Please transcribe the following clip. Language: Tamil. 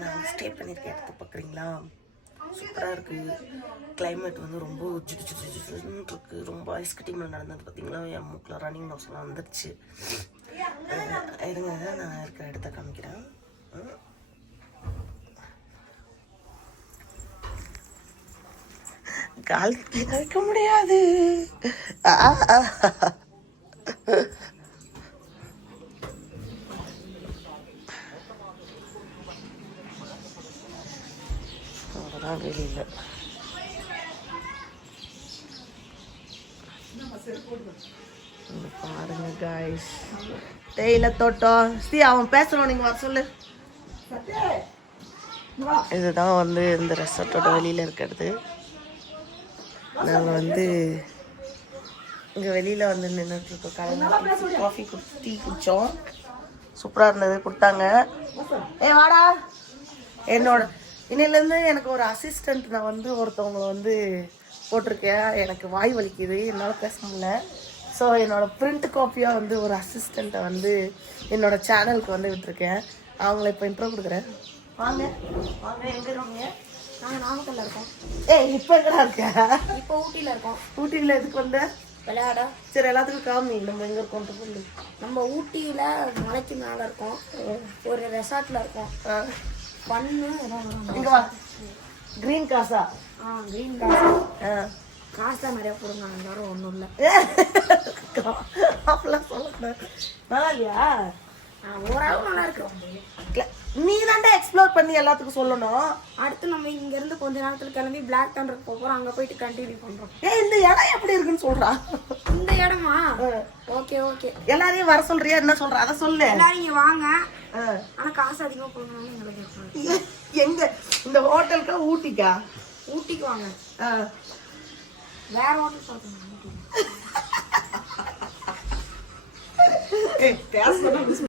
நான் ஸ்டே பண்ணியிருக்க இடத்த பார்க்குறீங்களா? சூப்பராக இருக்குது. கிளைமேட் வந்து ரொம்ப இருக்குது. ரொம்ப ஐஸ் கட்டிங்கில் நடந்தது பார்த்தீங்களா? என் மூக்கில் ரன்னிங் நோஸ்லாம் வந்துடுச்சு. இருங்க, நான் இருக்கிற இடத்த காமிக்கிறேன். கால் வைக்க முடியாது. அவ்வளோதான், வெளியில் பாருங்க காய்ஸ், தேயிலை தோட்டம். அவன் பேசணும், நீங்கள் வர சொல்லு. இதுதான் வந்து இந்த ரெசார்ட்டோட வெளியில் இருக்கிறது. நாங்கள் வந்து இங்கே வெளியில் வந்து நின்றுட்டுருக்கோம். காலையில் காஃபி டீ குடித்தோம். சூப்பராக இருந்தது, கொடுத்தாங்க. வாடா. இன்னிலேருந்து எனக்கு ஒரு அசிஸ்டண்ட் நான் வந்து ஒருத்தவங்களை வந்து போட்டிருக்கேன். எனக்கு வாய் வலிக்குது, என்னால் பேச முடியல. ஸோ என்னோடய பிரிண்ட் காப்பியாக வந்து ஒரு அசிஸ்டண்ட்டை வந்து என்னோடய சேனலுக்கு வந்து விட்டுருக்கேன். அவங்கள இப்போ இன்ட்ரோ கொடுக்குறேன். வாங்க வாங்க. எங்கே இருக்கீங்க? நாங்கள் நாமக்கல்ல இருக்கோம். இப்போ எங்கடா இருக்க? இப்போ ஊட்டியில் இருக்கோம். ஊட்டியில் எதுக்கு வந்த? விளையாட. சரி, எல்லாத்துக்கும் காமி நம்ம எங்கே இருக்கோம் சொல்லு. நம்ம ஊட்டியில் மலைக்கு மேலே இருக்கோம், ஒரு ரெசார்ட்டில் இருக்கோம். பண்ணு இங்கே வா. க்ரீன் காசா? க்ரீன் காசா. காசு தான் நிறையா போடுங்க, எல்லாரும் ஒன்றும் இல்லை. அப்படிலாம் சொல்லக்கூடாது. நல்லா இல்லையா? ஓரளவு நல்லா இருக்கு. நீ தாண்டா எக்ஸ்ப்ளோர் பண்ணி எல்லாத்துக்கும் சொல்லணும். அடுத்து நம்ம இங்கேருந்து கொஞ்ச நேரத்தில் கிளம்பி பிளாக் தண்டருக்கு போகிறோம். அங்கே போயிட்டு கண்டினியூ பண்ணுறோம். இந்த இடம் எப்படி இருக்குன்னு சொல்கிறா. இந்த இடமா? Okay okay. எல்லாரையும் வர சொல்றியா? என்ன சொல்ற அதை சொல்லு. எல்லாரும் இங்கே வாங்க, ஆனால் காசு அதிகமாக போடணும்னு எங்களுக்கு. எங்கே? இந்த ஹோட்டலுக்கா ஊட்டிக்கா? ஊட்டிக்கு வாங்க. வேற ஹோட்டல் சாப்பிடுங்க.